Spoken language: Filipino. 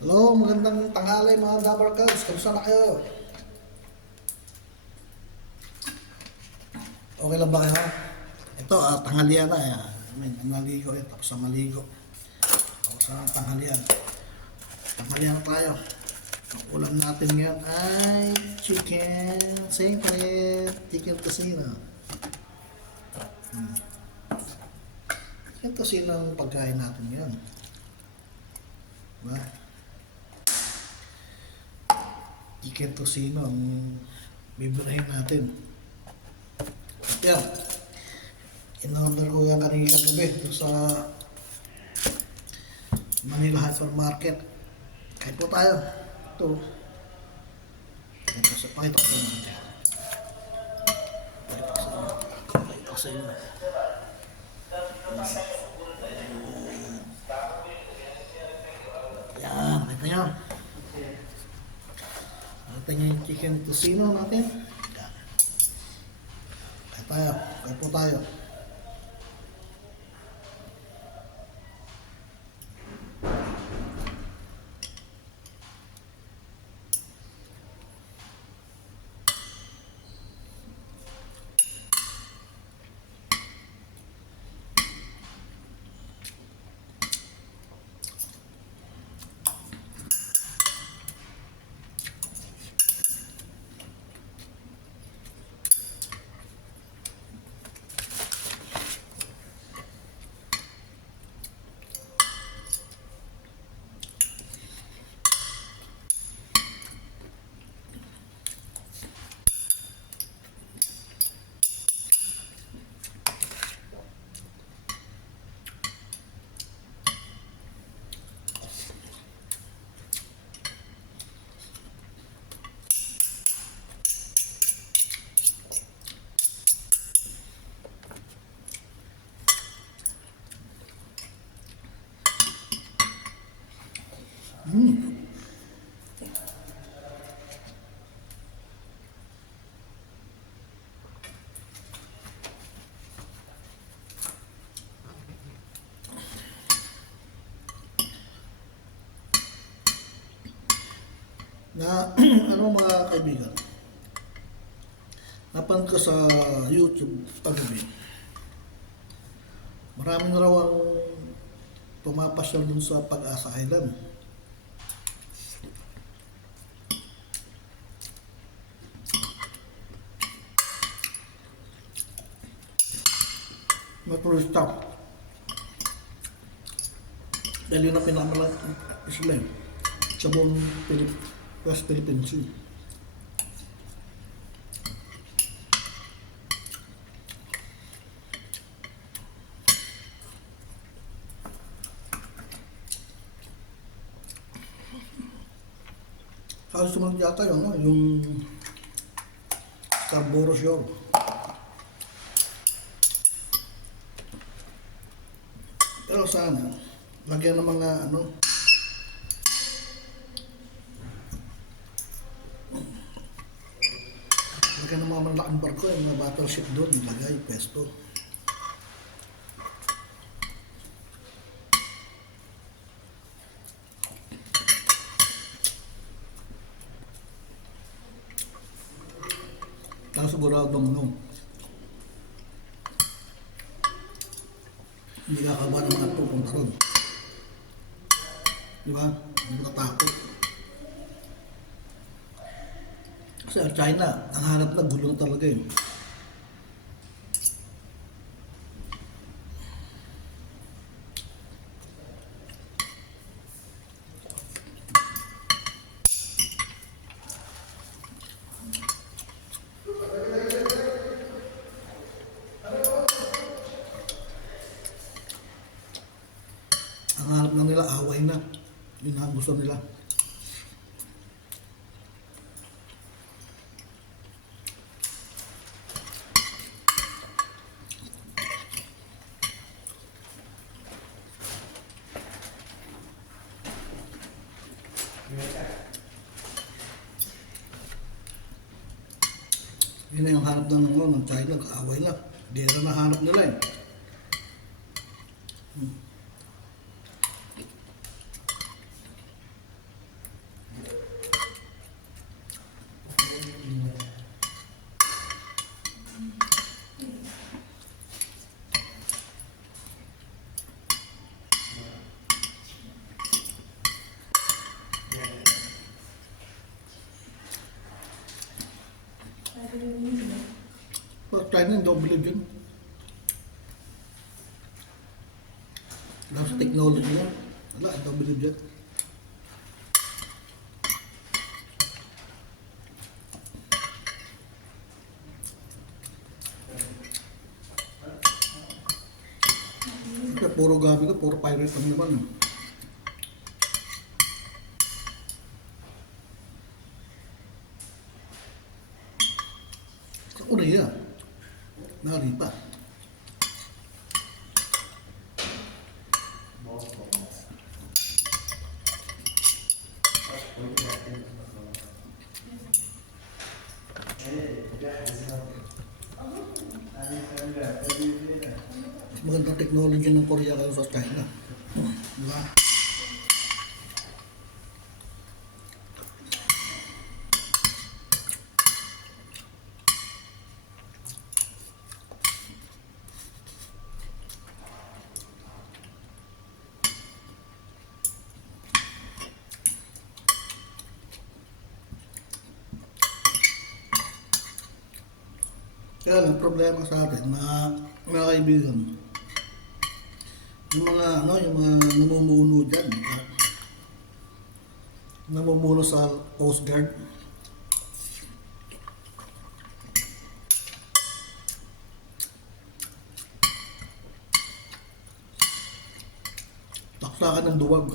Hello, magandang tanghali mga Dabber Cubs. Kamusta na kayo? Okay lang ba kayo? Ito, ah, tanghalian na. Eh. I mean, naligo eh. Tapos na maligo. Tapos na tanghalian. Tanghalian na tayo. Ang ulam natin ngayon ay chicken. Siyempre, chicken tocino. Hmm. Chicken tocino ang pagkain natin ngayon. Diba? Chicken tocino ang bibirahin natin. At yan, in-order ko yan kanina kagabi doon sa Manila Hypermarket. Kain po tayo. Ito. Ito sa pakita ko inyo. Pakita ko sa inyo. Pakita ko sa inyo. Yan, kita nyo. Nakita niyo yung chicken tocino natin? Kaya tayo. Kaya po tayo. Na ano mga kaibigan? Napan ko sa YouTube kagabi maraming raw ang pumapasyal dun sa Pag-asa Island mga turista dahil yun ang pinamalang isla eh sa buong Pilip, West Philippine Sea. Halos sumunod yata yun, no? yung Scarborough Shore. Pero sana, lagyan ng mga ano, Lagyan ng mga malaking barko, yung mga battleship doon, ilagay, pwesto. Kaya sigurado mo, hindi kakaba ng mga pupunta ron. Di ba? Hindi makatakot. Kasi ang China, ang hanap na gulong talaga yun. Ang hanap na nila, away na. Yun ang gusto nila. Yun na yung hanap ng, mga ng China, kaaway na. Di na hanap nila eh. Hmm. China, ako believe yun. Lalo sa technology niya. Wala, hindi ako believe. Kaya puro gabi ko, puro pirate ang naman. eh. Magandang technology ng Korea kayo sa China. Diba? Kaya lang, problema sa atin, mga, mga kaibigan, yung mga, ano, yung mga namumuno dyan, namumuno sa Coast Guard, taksakan ng duwag.